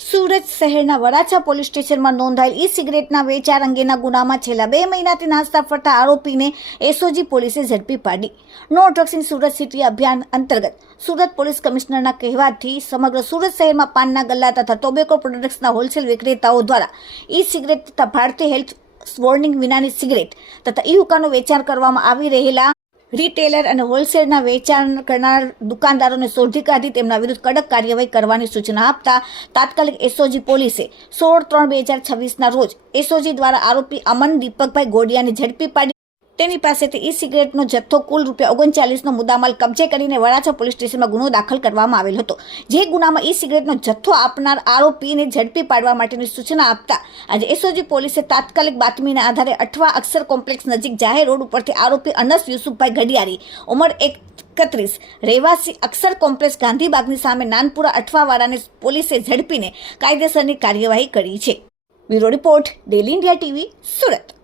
સુરત શહેરના વરાછા પોલીસ સ્ટેશનમાં નોંધાયેલ ઈ સિગરેટના વેચાણ અંગેના ગુનામાં છેલ્લા 2 મહિનાથી નાસ્તા ફરતા આરોપીને એસઓજી પોલીસે ઝડપી પાડી. No drugs in Surat city અભિયાન અંતર્ગત સુરત પોલીસ કમિશનરના કહેવાથી સમગ્ર સુરત શહેરમાં પાનના ગલ્લા તથા ટોબેકો પ્રોડક્ટ્સના હોલસેલ વિક્રેતાઓ દ્વારા ઈ સિગરેટ તથા ભારતીય હેલ્થ વોર્નિંગ વિનાની સિગરેટ તથા ઈ હુક્કાનું વેચાણ કરવામાં આવી રહેલા રિટેલર અને હોલસેલના વેચાણ કરનાર દુકાનદારોને શોધી કાઢી તેમના વિરુદ્ધ કડક કાર્યવાહી કરવાની સૂચના આપતા તાત્કાલિક એસઓજી પોલીસે 16/3/2026ના રોજ એસઓજી દ્વારા આરોપી અમન દીપકભાઈ ગોડિયાને ઝડપી પાડી તેની પાસેથી ઈ સિગરેટનો જથ્થો કુલ ₹39નો મુદ્દામાલ કબજે કરીને વરાછા પોલીસ સ્ટેશનમાં ગુનો દાખલ કરવામાં આવેલ હતો. જે ગુનામાં ઈ સિગરેટનો જથ્થો આપનાર આરોપીને ઝડપી પાડવા માટેની સૂચના આપતા આજે એસઓજી પોલીસે તાત્કાલિક બાતમીના આધારે અઠવા અક્ષર કોમ્પ્લેક્સ નજીક જાહેર રોડ ઉપરથી આરોપી અનસ યુસુફભાઈ ઘડિયારી ઉંમર 31 રહેવાસી અક્ષર કોમ્પ્લેક્સ ગાંધીબાગની સામે નાનપુરા અઠવાવાળાને પોલીસે ઝડપીને કાયદેસરની કાર્યવાહી કરી છે. Bureau report, daily India TV, Surat.